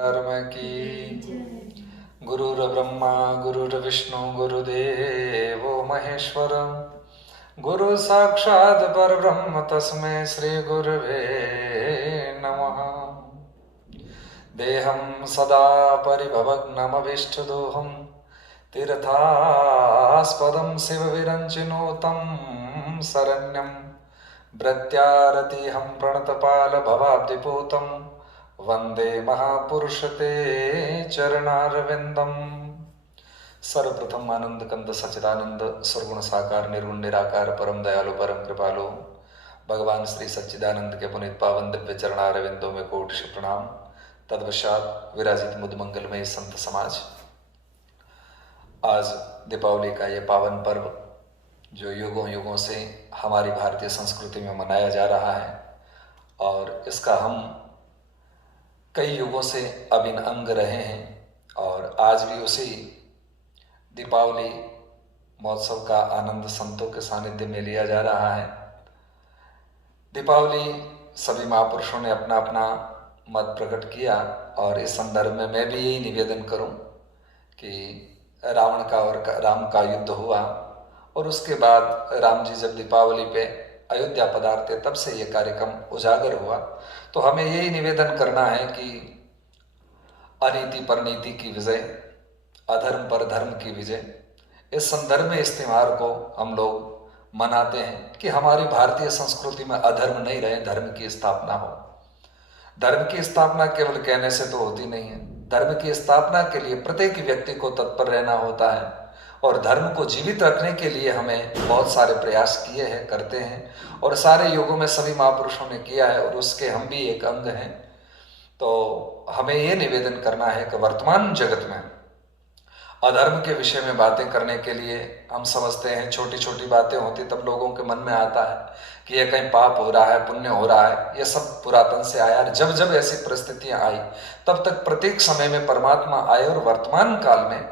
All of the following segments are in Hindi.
धर्म की। गुरुर्ब्रह्मा गुरुर्विष्णु गुरुदेवो महेश्वर, गुरु साक्षात् परब्रह्म तस्मै श्री गुरुवे नमः। देहं सदा परिभवग्नमभीष्टदोहं, तीर्थास्पदं शिवविरञ्चिनोतं शरण्यं भृत्यारतिहं प्रणतपालभवाब्धिपूतं, वंदे महापुरुष ते चरणारविंदम। सर्वप्रथम आनंद कंद सच्चिदानंद सर्वगुण साकार निर्गुण निराकार परम दयालु परम कृपालु भगवान श्री सच्चिदानंद के पुनीत पावन दिव्य चरणारविंदों में कोटि प्रणाम। तदपश्चात विराजित मुद मंगलमय संत समाज, आज दीपावली का ये पावन पर्व जो युगों युगों से हमारी भारतीय संस्कृति में मनाया जा रहा है और इसका हम कई युगों से अभिन्न अंग रहे हैं, और आज भी उसी दीपावली महोत्सव का आनंद संतों के सानिध्य में लिया जा रहा है। दीपावली सभी महापुरुषों ने अपना अपना मत प्रकट किया, और इस संदर्भ में मैं भी यही निवेदन करूं कि रावण का और राम का युद्ध हुआ, और उसके बाद राम जी जब दीपावली पे अयोध्या पधारते तब से ये कार्यक्रम उजागर हुआ। तो हमें यही निवेदन करना है कि अनीति पर नीति की विजय, अधर्म पर धर्म की विजय, इस संदर्भ में इस त्योहार को हम लोग मनाते हैं कि हमारी भारतीय संस्कृति में अधर्म नहीं रहे, धर्म की स्थापना हो। धर्म की स्थापना केवल कहने से तो होती नहीं है, धर्म की स्थापना के लिए प्रत्येक व्यक्ति को तत्पर रहना होता है, और धर्म को जीवित रखने के लिए हमें बहुत सारे प्रयास किए हैं, करते हैं, और सारे युगों में सभी महापुरुषों ने किया है, और उसके हम भी एक अंग हैं। तो हमें ये निवेदन करना है कि वर्तमान जगत में अधर्म के विषय में बातें करने के लिए हम समझते हैं छोटी छोटी बातें होती तब लोगों के मन में आता है कि ये कहीं पाप हो रहा है, पुण्य हो रहा है। ये सब पुरातन से आया, जब जब ऐसी परिस्थितियां आई तब तक प्रत्येक समय में परमात्मा आए, और वर्तमान काल में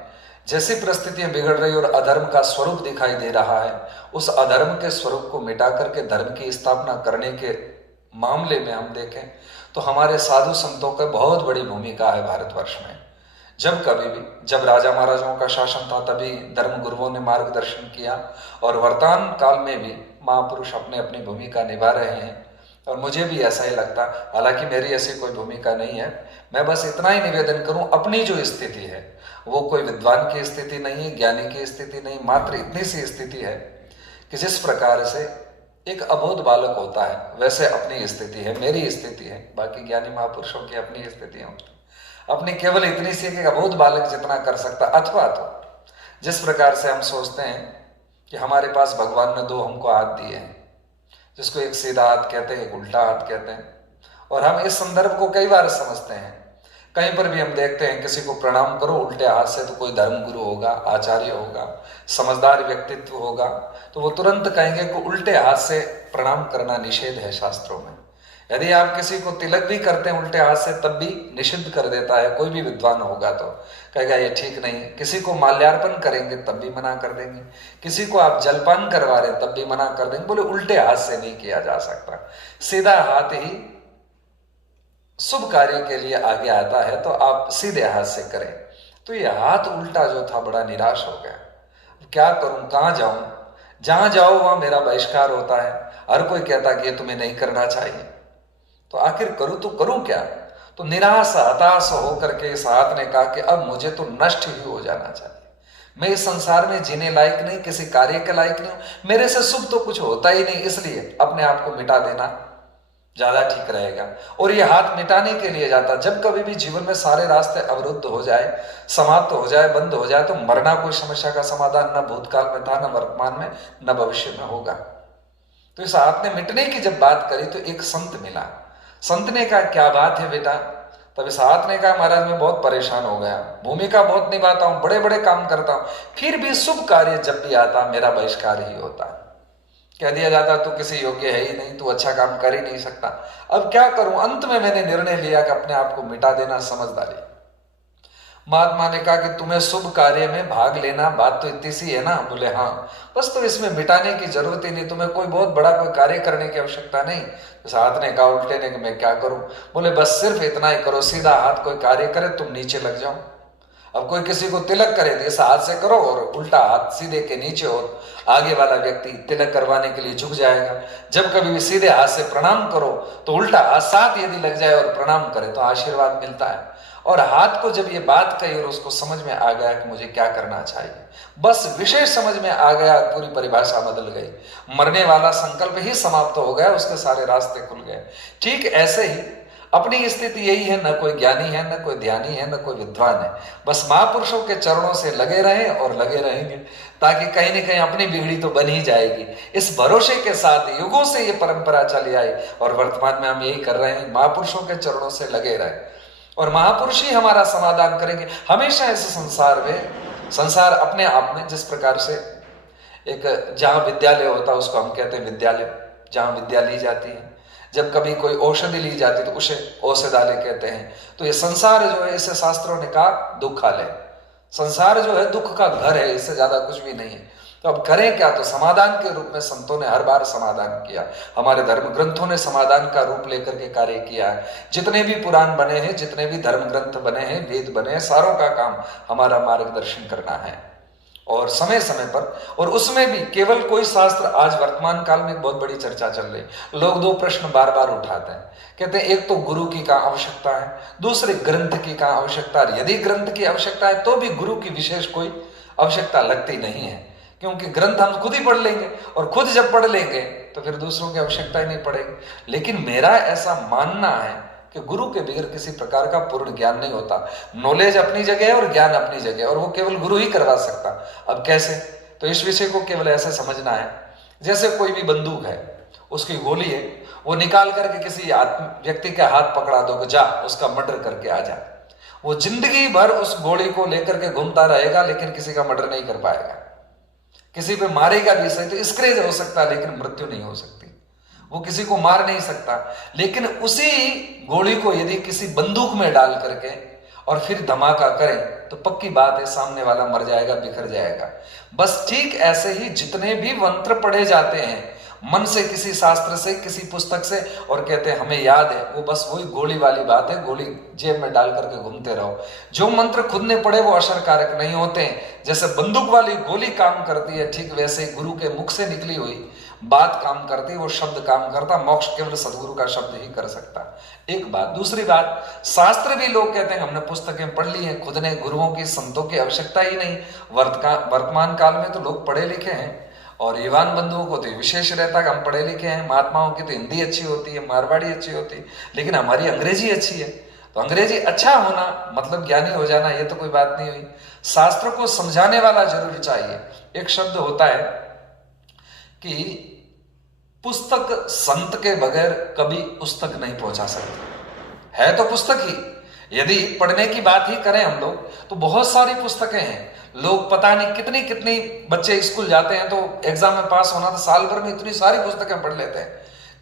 जैसी परिस्थितियां बिगड़ रही और अधर्म का स्वरूप दिखाई दे रहा है, उस अधर्म के स्वरूप को मिटा करके धर्म की स्थापना करने के मामले में हम देखें तो हमारे साधु संतों की बहुत बड़ी भूमिका है भारतवर्ष में। जब कभी भी, जब राजा महाराजाओं का शासन था तभी धर्म गुरुओं ने मार्गदर्शन किया, और वर्तमान काल में भी महापुरुष अपने अपनी भूमिका निभा रहे हैं, और मुझे भी ऐसा ही लगता। हालांकि मेरी ऐसी कोई भूमिका नहीं है, मैं बस इतना ही निवेदन करूं, अपनी जो स्थिति है वो कोई विद्वान की स्थिति नहीं है, ज्ञानी की स्थिति नहीं, मात्र इतनी सी स्थिति है कि जिस प्रकार से एक अबोध बालक होता है वैसे अपनी स्थिति है, मेरी स्थिति है। बाकी ज्ञानी महापुरुषों की अपनी स्थितियां होती, अपनी केवल इतनी सी कि अबोध बालक जितना कर सकता। अथवा तो जिस प्रकार से हम सोचते हैं कि हमारे पास भगवान ने दो हमको हाथ दिए हैं, जिसको एक सीधा हाथ कहते हैं, एक उल्टा हाथ कहते हैं, और हम इस संदर्भ को कई बार समझते हैं। कहीं पर भी हम देखते हैं किसी को प्रणाम करो उल्टे हाथ से तो कोई धर्म गुरु होगा, आचार्य होगा, समझदार व्यक्तित्व होगा, तो वो तुरंत कहेंगे कि उल्टे हाथ से प्रणाम करना निषेध है शास्त्रों में। यदि आप किसी को तिलक भी करते हैं उल्टे हाथ से तब भी निषिद्ध कर देता है। कोई भी विद्वान होगा तो कहेगा ये ठीक नहीं। किसी को माल्यार्पण करेंगे तब भी मना कर देंगे, किसी को आप जलपान करवा रहे तब भी मना कर देंगे, बोले उल्टे हाथ से नहीं किया जा सकता, सीधा हाथ ही शुभ कार्य के लिए आगे आता है, तो आप सीधे हाथ से करें। तो ये हाथ उल्टा जो था बड़ा निराश हो गया, क्या करूं, कहां जाऊं, जहां जाओ वहां मेरा बहिष्कार होता है, हर कोई कहता कि ये तुम्हें नहीं करना चाहिए, तो आखिर करूं तो करूं क्या। तो निराश हताश होकर के इस हाथ ने कहा कि अब मुझे तो नष्ट ही हो जाना चाहिए, मैं इस संसार में जीने लायक नहीं, किसी कार्य के लायक नहीं हूं, मेरे से शुभ तो कुछ होता ही नहीं, इसलिए अपने आप को मिटा देना ज्यादा ठीक रहेगा। और ये हाथ मिटाने के लिए जाता। जब कभी भी जीवन में सारे रास्ते अवरुद्ध हो जाए, समाप्त हो जाए, बंद हो जाए, तो मरना कोई समस्या का समाधान न भूतकाल में था, न वर्तमान में, न भविष्य में होगा। तो इस हाथ ने मिटने की जब बात करी तो एक संत मिला। संत ने कहा क्या बात है बेटा। तब इस हाथ ने कहा महाराज मैं बहुत परेशान हो गया, भूमिका बहुत निभाता हूं, बड़े बड़े काम करता हूं, फिर भी शुभ कार्य जब भी आता मेरा बहिष्कार ही होता। कह दिया जाता तू किसी योग्य है ही नहीं, तू अच्छा काम कर ही नहीं सकता। अब क्या करूं, अंत में मैंने निर्णय लिया कि अपने आप को मिटा देना, समझदारी। महात्मा ने कहा कि तुम्हें शुभ कार्य में भाग लेना, बात तो इतनी सी है ना? बोले हाँ। बस तो इसमें मिटाने की जरूरत ही नहीं, तुम्हें कोई बहुत बड़ा कोई कार्य करने की आवश्यकता नहीं। तो हाथ ने कहा उल्टे ने कि मैं क्या करूं? बोले बस सिर्फ इतना ही करो, सीधा हाथ कोई कार्य करे तुम नीचे लग जाओ। अब कोई किसी को तिलक करे तो इस हाथ से करो और उल्टा हाथ सीधे के नीचे, और आगे वाला व्यक्ति तिलक करवाने के लिए झुक जाएगा। जब कभी भी सीधे हाथ से प्रणाम करो तो उल्टा हाथ साथ यदि लग जाए और प्रणाम करे तो आशीर्वाद मिलता है। और हाथ को जब ये बात कही और उसको समझ में आ गया कि मुझे क्या करना चाहिए, बस विशेष समझ में आ गया, पूरी परिभाषा बदल गई, मरने वाला संकल्प ही समाप्त हो गया, उसके सारे रास्ते खुल गए। ठीक ऐसे ही अपनी स्थिति यही है, न कोई ज्ञानी है, न कोई ध्यानी है, न कोई विद्वान है। बस महापुरुषों के चरणों से लगे रहें और लगे रहेंगे, ताकि कहीं न कहीं अपनी बिगड़ी तो बन ही जाएगी। इस भरोसे के साथ युगों से ये परंपरा चली आई और वर्तमान में हम यही कर रहे हैं, महापुरुषों के चरणों से लगे रहे और महापुरुष ही हमारा समाधान करेंगे। हमेशा इस संसार में, संसार अपने आप में जिस प्रकार से एक जहां विद्यालय होता है उसको हम कहते हैं विद्यालय, जहां विद्या ली जाती है। जब कभी कोई औषधि ली जाती तो उसे औषधालय कहते हैं। तो ये संसार जो है, इसे शास्त्रों ने कहा दुखालय। संसार जो है दुख का घर है, इससे ज्यादा कुछ भी नहीं है। तो अब करें क्या? तो समाधान के रूप में संतों ने हर बार समाधान किया, हमारे धर्म ग्रंथों ने समाधान का रूप लेकर के कार्य किया है। जितने भी पुराण बने हैं, जितने भी धर्म ग्रंथ बने हैं, वेद बने हैं, सारों का काम हमारा मार्गदर्शन करना है और समय समय पर। और उसमें भी केवल कोई शास्त्र, आज वर्तमान काल में बहुत बड़ी चर्चा चल रही, लोग दो प्रश्न बार बार उठाते हैं, कहते हैं एक तो गुरु की कहाँ आवश्यकता है, दूसरे ग्रंथ की कहाँ आवश्यकता है। यदि ग्रंथ की आवश्यकता है तो भी गुरु की विशेष कोई आवश्यकता लगती नहीं है, क्योंकि ग्रंथ हम खुद ही पढ़ लेंगे और खुद जब पढ़ लेंगे तो फिर दूसरों की आवश्यकता ही नहीं पड़ेगी। लेकिन मेरा ऐसा मानना है कि गुरु के बगैर किसी प्रकार का पूर्ण ज्ञान नहीं होता। नॉलेज अपनी जगह है और ज्ञान अपनी जगह है, और वो केवल गुरु ही करवा सकता। अब कैसे? तो इस विषय को केवल ऐसे समझना है, जैसे कोई भी बंदूक है, उसकी गोली है, वो निकाल करके किसी व्यक्ति के हाथ पकड़ा दो, जा उसका मर्डर करके आ जा, वो जिंदगी भर उस गोली को लेकर के घूमता रहेगा, लेकिन किसी का मर्डर नहीं कर पाएगा। किसी पे मारेगा भी सही तो स्क्रैच हो सकता है, लेकिन मृत्यु नहीं हो सकती। वो किसी को मार नहीं सकता। लेकिन उसी गोली को यदि किसी बंदूक में डाल करके और फिर धमाका करें तो पक्की बात है सामने वाला मर जाएगा, बिखर जाएगा। बस ठीक ऐसे ही जितने भी मंत्र पढ़े जाते हैं मन से, किसी शास्त्र से, किसी पुस्तक से, और कहते हैं हमें याद है, वो बस वही गोली वाली बात है, गोली जेब में डाल करके घूमते रहो। जो मंत्र खुद ने पढ़े वो असरकारक नहीं होते हैं। जैसे बंदूक वाली गोली काम करती है, ठीक वैसे गुरु के मुख से निकली हुई बात काम करती है, वो शब्द काम करता। मोक्ष केवल सदगुरु का शब्द ही कर सकता। एक बात। दूसरी बात, शास्त्र भी लोग कहते हैं हमने पुस्तकें पढ़ ली हैं, खुद ने गुरुओं की, संतों की आवश्यकता ही नहीं। वर्तमान काल में तो लोग पढ़े लिखे हैं, और युवान बंधुओं को तो विशेष रहता कि हम पढ़े लिखे हैं। महात्माओं की तो हिंदी अच्छी होती है, मारवाड़ी अच्छी होती है, लेकिन हमारी अंग्रेजी अच्छी है। तो अंग्रेजी अच्छा होना मतलब ज्ञानी हो जाना, ये तो कोई बात नहीं हुई। शास्त्र को समझाने वाला जरूर चाहिए। एक शब्द होता है कि पुस्तक संत के बगैर कभी पुस्तक नहीं पहुंचा सकती। है तो पुस्तक ही। यदि पढ़ने की बात ही करें हम लोग तो बहुत सारी पुस्तकें हैं। लोग पता नहीं कितनी कितनी बच्चे स्कूल जाते हैं तो एग्जाम में पास होना तो साल भर में इतनी सारी पुस्तकें पढ़ लेते हैं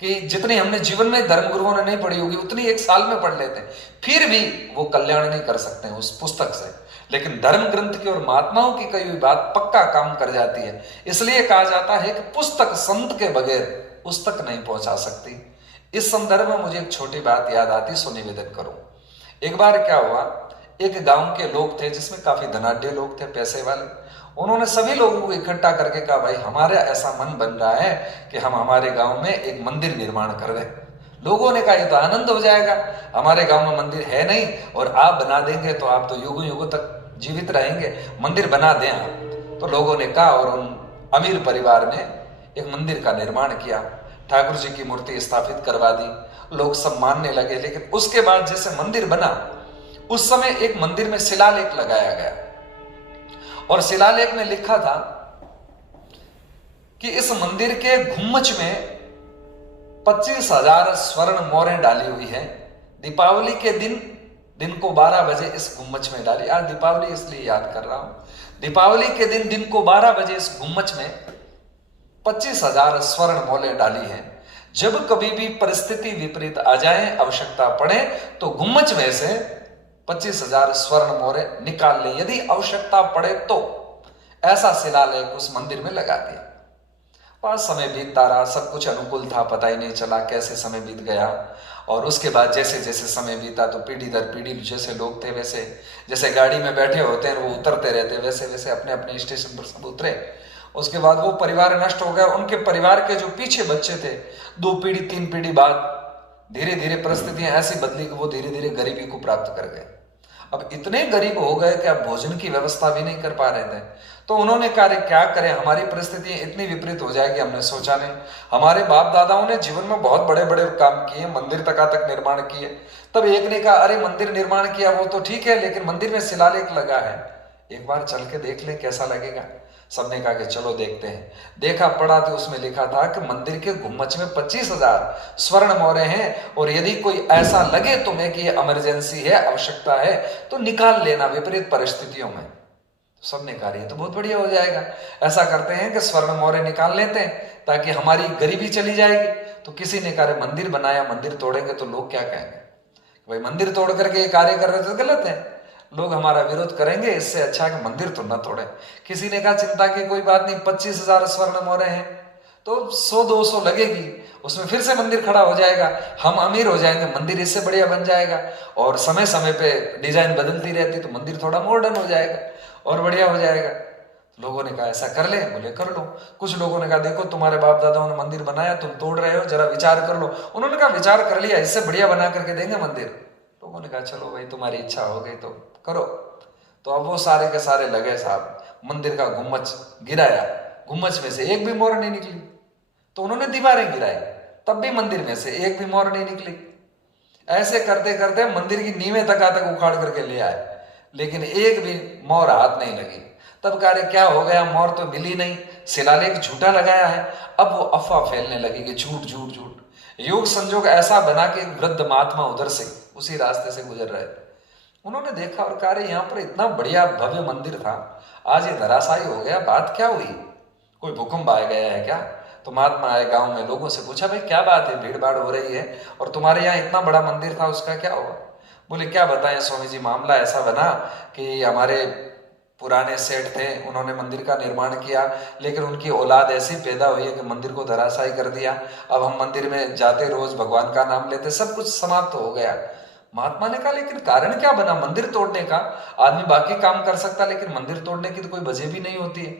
कि जितनी हमने जीवन में धर्म गुरुओं ने नहीं पढ़ी होगी उतनी एक साल में पढ़ लेते हैं, फिर भी वो कल्याण नहीं कर सकते हैं उस पुस्तक से। लेकिन धर्म ग्रंथ की और महात्माओं की कही हुई बात पक्का काम कर जाती है। इसलिए कहा जाता है कि पुस्तक संत के बगैर पुस्तक नहीं पहुंचा सकती। इस संदर्भ में मुझे एक छोटी बात याद आती, सो निवेदन करूं। एक बार क्या हुआ, एक गांव के लोग थे जिसमें काफी धनाढ्य लोग थे, पैसे वाले। उन्होंने सभी लोगों को इकट्ठा करके कहा, भाई हमारा ऐसा मन बन रहा है कि हम हमारे गांव में एक मंदिर निर्माण कर रहे हैं। लोगों ने कहा ये तो आनंद हो जाएगा, हमारे गांव में मंदिर है नहीं और आप बना देंगे तो आप तो युगों युगों तक जीवित रहेंगे, मंदिर बना दें आप। तो लोगों ने कहा और उन अमीर परिवार ने एक मंदिर का निर्माण किया, ठाकुर जी की मूर्ति स्थापित करवा दी, लोग सब मानने लगे। लेकिन उसके बाद जैसे मंदिर बना, उस समय एक मंदिर में शिलालेख लगाया गया और शिलालेख में लिखा था कि इस मंदिर के गुम्मच में 25,000 स्वर्ण मोहरें डाली हुई है। दीपावली के दिन को 12 बजे इस गुम्मच में डाली। आज दीपावली इसलिए याद कर रहा हूं। दीपावली के दिन को 12 बजे इस गुम्मच में 25,000 स्वर्ण मोहरें डाली हैं। जब कभी भी परिस्थिति विपरीत आ जाए, आवश्यकता पड़े, तो गुम्मच में से 25,000 स्वर्ण मोहरे निकाल ले, यदि आवश्यकता पड़े तो। ऐसा शिलालेख उस मंदिर में लगा दिया। और समय बीतता रहा, सब कुछ अनुकूल था, पता ही नहीं चला कैसे समय बीत गया। और उसके बाद जैसे जैसे समय बीता तो पीढ़ी दर पीढ़ी जैसे लोग थे वैसे, जैसे गाड़ी में बैठे होते हैं वो उतरते रहते, वैसे वैसे अपने अपने स्टेशन पर सब उतरे। उसके बाद वो परिवार नष्ट हो गया। उनके परिवार के जो पीछे बच्चे थे, 2 पीढ़ी 3 पीढ़ी बाद धीरे धीरे परिस्थितियां ऐसी बदली कि वो धीरे धीरे गरीबी को प्राप्त कर गए। अब इतने गरीब हो गए कि अब भोजन की व्यवस्था भी नहीं कर पा रहे थे। तो उन्होंने कहा क्या करें, हमारी परिस्थितियां इतनी विपरीत हो जाएगी, हमने सोचा नहीं। हमारे बाप दादाओं ने जीवन में बहुत बड़े बड़े काम किए, मंदिर तक निर्माण किए। तब एक ने कहा अरे मंदिर निर्माण किया वो तो ठीक है, लेकिन मंदिर में शिलालेख लगा है, एक बार चल के देख ले कैसा लगेगा। सबने कहा कि चलो देखते हैं। देखा पढ़ा तो उसमें लिखा था कि मंदिर के गुम्मच में 25,000 स्वर्ण मोहरे हैं, और यदि कोई ऐसा लगे तुम्हें कि ये इमरजेंसी है, आवश्यकता है, तो निकाल लेना विपरीत परिस्थितियों में। सबने कहा ये तो बहुत बढ़िया हो जाएगा, ऐसा करते हैं कि स्वर्ण मोहरे निकाल लेते हैं ताकि हमारी गरीबी चली जाएगी। तो किसी ने कहा मंदिर बनाया, मंदिर तोड़ेंगे तो लोग क्या कहेंगे, भाई मंदिर तोड़ करके ये कार्य कर रहे तो गलत है, लोग हमारा विरोध करेंगे, इससे अच्छा है कि मंदिर तो न तोड़े। किसी ने कहा चिंता की कोई बात नहीं, 25,000 स्वर्ण मोहरे हैं तो 100-200 लगेगी, उसमें फिर से मंदिर खड़ा हो जाएगा, हम अमीर हो जाएंगे, मंदिर इससे बढ़िया बन जाएगा, और समय समय पे डिजाइन बदलती रहती तो मंदिर थोड़ा मॉडर्न हो जाएगा और बढ़िया हो जाएगा। लोगों ने कहा ऐसा कर ले, बोले कर लो। कुछ लोगों ने कहा देखो तुम्हारे बाप दादाओं ने मंदिर बनाया, तुम तोड़ रहे हो, जरा विचार कर लो। उन्होंने कहा विचार कर लिया, इससे बढ़िया बना करके देंगे मंदिर। लोगों ने कहा चलो भाई तुम्हारी इच्छा हो गई तो करो। तो अब वो सारे के सारे लगे साहब, मंदिर का गुम्मच गिराया, गुम्मच में से एक भी मोहर नहीं निकली। तो उन्होंने दीवारें गिराई, तब भी मंदिर में से एक भी मोहर नहीं निकली। ऐसे करते करते मंदिर की नींवें तक उखाड़ करके ले आए, लेकिन एक भी मोहर हाथ नहीं लगी। तब कह रहे क्या हो गया, मोहर तो मिली नहीं, शिलालेख झूठा लगाया है। अब वो अफवाह फैलने लगी कि झूठ झूठ झूठ। योग संजोग ऐसा बना कि एक वृद्ध महात्मा उधर से उसी रास्ते से गुजर रहे थे। उन्होंने देखा और कहा यहाँ पर इतना बढ़िया भव्य मंदिर था, आज ये धराशायी हो गया, बात क्या हुई, कोई भूकंप आ गया है क्या। तो महात्मा आए, गांव में लोगों से पूछा भाई क्या बात है, भीड़ भाड़ हो रही है और तुम्हारे यहाँ इतना बड़ा मंदिर था, उसका क्या हुआ। बोले क्या बताएं स्वामी जी, मामला ऐसा बना कि हमारे पुराने सेठ थे, उन्होंने मंदिर का निर्माण किया, लेकिन उनकी औलाद ऐसी पैदा हुई है कि मंदिर को धराशायी कर दिया। अब हम मंदिर में जाते रोज भगवान का नाम लेते, सब कुछ समाप्त हो गया। महात्मा ने कहा लेकिन कारण क्या बना मंदिर तोड़ने का, आदमी बाकी काम कर सकता लेकिन मंदिर तोड़ने की तो कोई वजह भी नहीं होती है।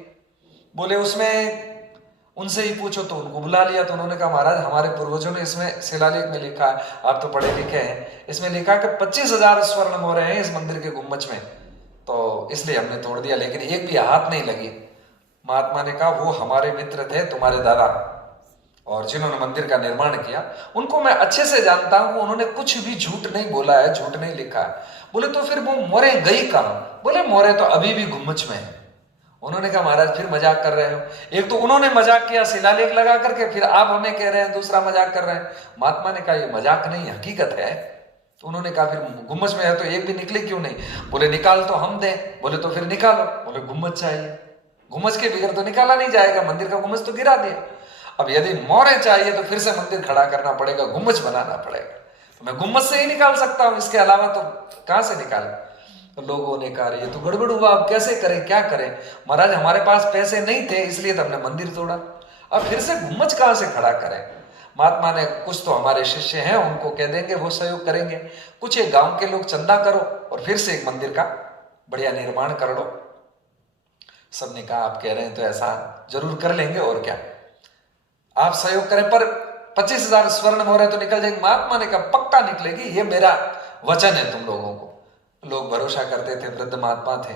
बोले उसमें उनसे ही पूछो। तो उनको बुला लिया, तो उन्होंने कहा महाराज हमारे पूर्वजों ने इसमें शिलालेख में लिखा है, आप तो पढ़े लिखे हैं, इसमें लिखा कि 25,000 स्वर्ण मोहरे हैं इस मंदिर के गुम्मच में, तो इसलिए हमने तोड़ दिया, लेकिन एक भी हाथ नहीं लगी। महात्मा ने कहा वो हमारे मित्र थे तुम्हारे दादा, और जिन्होंने मंदिर का निर्माण किया उनको मैं अच्छे से जानता हूं, उन्होंने कुछ भी झूठ नहीं बोला है, झूठ नहीं लिखा है। बोले तो फिर वो मोहरे गई कहां। बोले मोहरे तो अभी भी गुम्मच में है। उन्होंने कहा महाराज फिर मजाक कर रहे हो, एक तो उन्होंने मजाक किया शिलालेख लगा करके, फिर आप हमें कह रहे हैं दूसरा मजाक कर रहे हैं। महात्मा ने कहा ये मजाक नहीं हकीकत है। तो उन्होंने कहा फिर गुम्मच में है तो एक भी निकले क्यों नहीं। बोले निकाल तो हम दें। बोले तो फिर निकालो। बोले गुम्मच चाहिए, गुम्मच के बगैर तो निकाला नहीं जाएगा, मंदिर का गुम्मच तो गिरा दिया। अब यदि मोहरे चाहिए तो फिर से मंदिर खड़ा करना पड़ेगा, गुम्मच बनाना पड़ेगा, तो मैं गुम्मच से ही निकाल सकता हूं, इसके अलावा तो कहां से निकाले। तो लोगों ने कहा ये तो गड़बड़ हुआ, अब कैसे करें, क्या करें। महाराज हमारे पास पैसे नहीं थे इसलिए तो हमने मंदिर तोड़ा, अब फिर से गुम्मच कहां से खड़ा करें। महात्मा ने कुछ तो हमारे शिष्य हैं उनको कह देंगे, वो सहयोग करेंगे, कुछ एक गांव के लोग चंदा करो और फिर से एक मंदिर का बढ़िया निर्माण कर लो। सबने कहा आप कह रहे हैं तो ऐसा जरूर कर लेंगे, और क्या आप सहयोग करें, पर 25,000 स्वर्ण मोहरे तो निकल जाएगी। महात्मा ने कहा पक्का निकलेगी, ये मेरा वचन है तुम लोगों को। लोग भरोसा करते थे, वृद्ध महात्मा थे,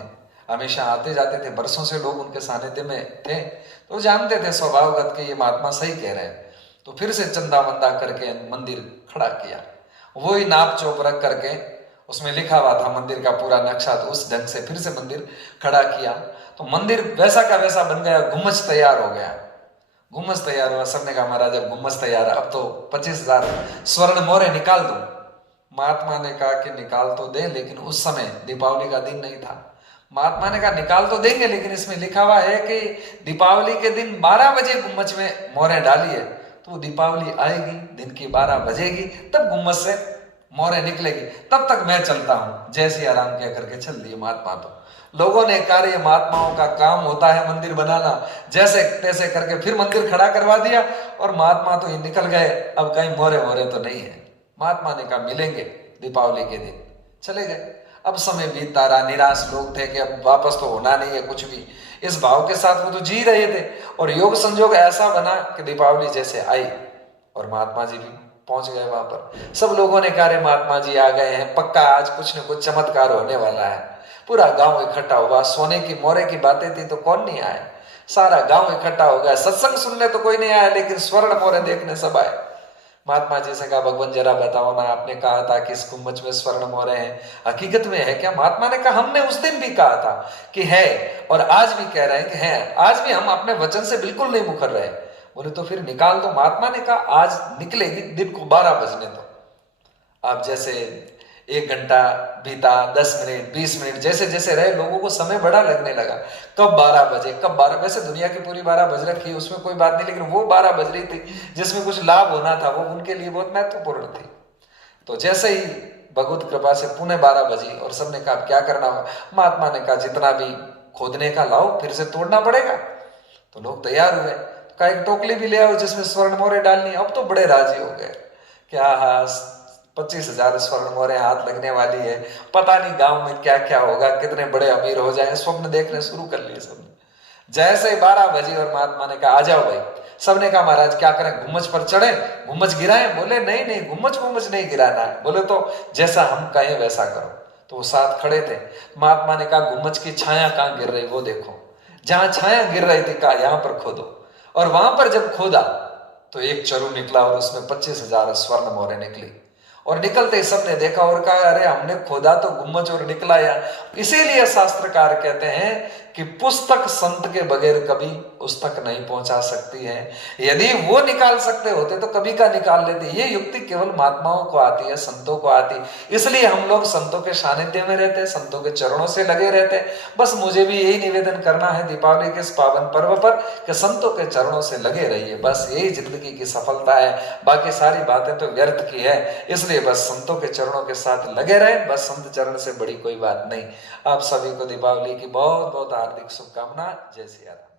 हमेशा आते जाते थे, बरसों से लोग उनके सानिध्य में थे, तो जानते थे स्वभावगत के ये महात्मा सही कह रहे हैं। तो फिर से चंदा वंदा करके मंदिर खड़ा किया, वही नाप चौप रख करके, उसमें लिखा हुआ था मंदिर का पूरा नक्शा, तो उस ढंग से फिर से मंदिर खड़ा किया। तो मंदिर वैसा का वैसा बन गया, गुम्मच तैयार हो गया, गुम्मच तैयार हुआ। सबने कहा महाराज अब गुम्मच तैयार है, अब तो 25,000 स्वर्ण मोहरे निकाल दो। महात्मा ने कहा कि निकाल तो दे, लेकिन उस समय दीपावली का दिन नहीं था। महात्मा ने कहा निकाल तो देंगे, लेकिन इसमें लिखा हुआ है कि दीपावली के दिन 12 बजे गुम्मच में मोहरे डालिए, तो दीपावली आएगी, दिन की 12 बजेगी, तब गुम्मच से मोहरें निकलेगी तब तक मैं चलता हूं, जय सिया राम कह करके चल दिए महात्मा। तो लोगों ने कहा ये महात्माओं का काम होता है मंदिर बनाना, जैसे तैसे करके फिर मंदिर खड़ा करवा दिया और महात्मा तो ये निकल गए। अब कहीं मोहरे मोहरे तो नहीं है। महात्मा ने कहा मिलेंगे दीपावली के दिन, चले गए। अब समय बीतता रहा, निराश लोग थे कि अब वापस तो होना नहीं है कुछ भी, इस भाव के साथ वो तो जी रहे थे। और योग संजोग ऐसा बना कि दीपावली जैसे आई और महात्मा जी भी पहुंच गए वहां पर। सब लोगों ने कहा महात्मा जी आ गए हैं, पक्का आज कुछ न कुछ चमत्कार होने वाला है। पूरा गांव इकट्ठा हुआ, सोने की मोहरे की बातें थी तो कौन नहीं आया, सारा गांव इकट्ठा हो गया। सत्संग सुनने तो कोई नहीं आया, लेकिन स्वर्ण मोहरे देखने सब आए। महात्मा जी से कहा भगवान जरा बताओ ना, आपने कहा था कि इस गुम्बज में स्वर्ण मोहरे हैं, हकीकत में है क्या? महात्मा ने कहा हमने उस दिन भी कहा था कि है और आज भी कह रहे हैं कि है, आज भी हम अपने वचन से बिल्कुल नहीं मुकर रहे। बोले तो फिर निकाल दो। महात्मा ने कहा आज निकलेगी, दिन को 12 बजने दो। अब जैसे 1 घंटा बीता, 10 मिनट, 20 मिनट, जैसे जैसे रहे लोगों को समय बड़ा लगने लगा। कब 12 बजे, कब 12, वैसे दुनिया की पूरी 12 बज रखी, उसमें कोई बात नहीं, लेकिन वो 12 बज रही थी जिसमें कुछ लाभ होना था, वो उनके लिए बहुत महत्वपूर्ण थी। तो जैसे ही भगवत कृपा से पुणे 12 बजी और सबने कहा क्या करना होगा। महात्मा ने कहा जितना भी खोदने का लाओ, फिर से तोड़ना पड़ेगा। तो लोग तैयार हुए, कहा एक टोकली भी ले आओ जिसमें स्वर्ण मोहरे डालनी। अब तो बड़े राजी हो गए कि हाँ 25,000 स्वर्ण मोहरे हाथ लगने वाली है, पता नहीं गांव में क्या क्या होगा, कितने बड़े अमीर हो जाए। स्वप्न देखने शुरू कर लिए सबने। जैसे 12 बजी और महात्मा ने कहा आ जाओ भाई। सबने कहा महाराज क्या करें, गुम्बज पर चढ़े, गुम्बज गिराएं? बोले नहीं नहीं, गुम्बज नहीं गिराना है। बोले तो जैसा हम कहें वैसा करो। तो वो साथ खड़े थे। महात्मा ने कहा गुम्बज की छाया कहाँ गिर रही वो देखो। जहां छाया गिर रही थी कहा यहां पर खोदो। और वहां पर जब खोदा तो एक चरु निकला और उसमें 25,000 स्वर्ण मोहरे निकली। और निकलते ही सबने देखा और कहा अरे हमने खोदा तो गुम्बज और निकला यार। इसीलिए शास्त्रकार कहते हैं कि पुस्तक संत के बगैर कभी उस तक नहीं पहुंचा सकती है। यदि वो निकाल सकते होते तो कभी का निकाल लेते। ये युक्ति केवल महात्माओं को आती है, संतों को आती। इसलिए हम लोग संतों के सानिध्य में रहते, संतों के चरणों से लगे रहते। बस मुझे भी यही निवेदन करना है दीपावली के इस पावन पर्व पर कि संतों के चरणों से लगे रहिए। बस यही जिंदगी की सफलता है, बाकी सारी बातें तो व्यर्थ की है। इसलिए बस संतों के चरणों के साथ लगे रहे, बस संत चरण से बड़ी कोई बात नहीं। आप सभी को दीपावली की बहुत बहुत हार्दिक शुभकामना। जय सिया राम।